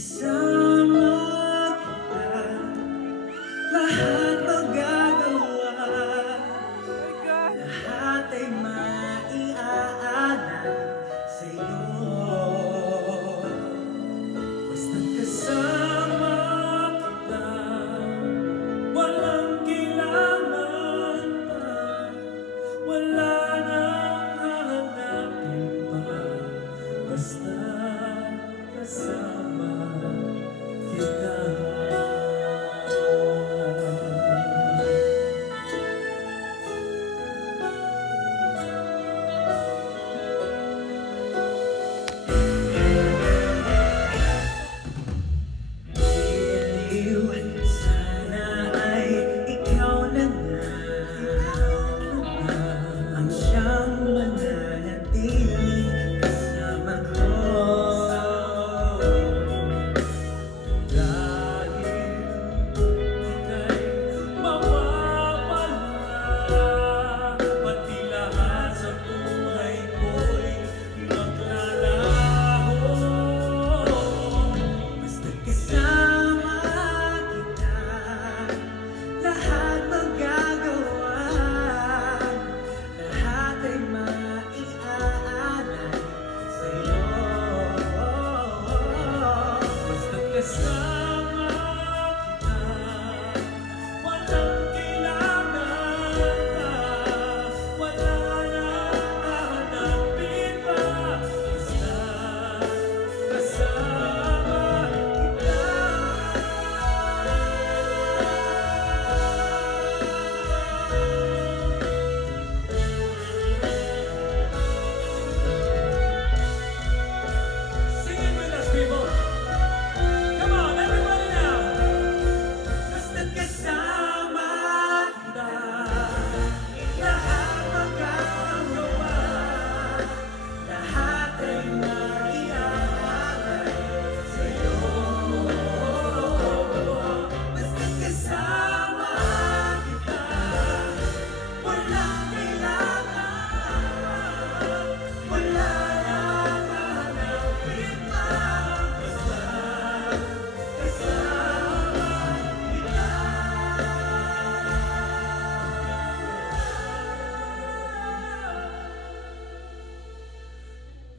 kasama kita, lahat magagawa, lahat ay maiaalay sa'yo. Basta't kasama kita, walang kailangan pa, wala nang hahanapin pa. Basta kasama kita. Sana ay ikaw na nga ang siyang mananatili kasama ko. Dahil ika'y mawawala, pati lahat sa buhay ko'y maglalaho. Basta't kasama kita, lahat magagawa, lahat ay maiaalay sa'yo. Basta't kasama kita, walang kailangan pa, wala nang hahanapin pa. Basta kasama kita. Sing it with us, people. Come on, everybody now. Basta't kasama kita, lahat magagawa, lahat ay maiaalay sa'yo. Basta't kasama kita, walang kailangan, wala nang hahanapin pa. Basta kasama kita.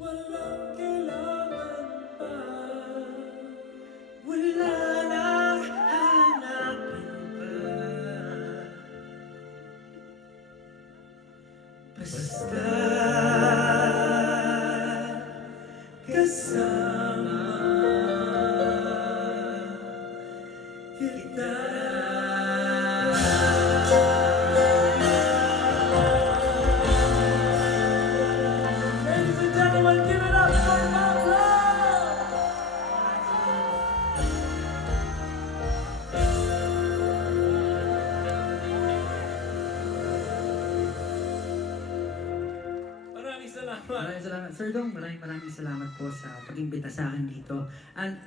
Walang kailangan pa, wala nang hahanapin pa. Basta kasama kita. Ladies and gentlemen, give it up for Mom Love! Maraming salamat. Maraming salamat. Sir Dong, maraming salamat po sa pag-imbita sa akin dito. And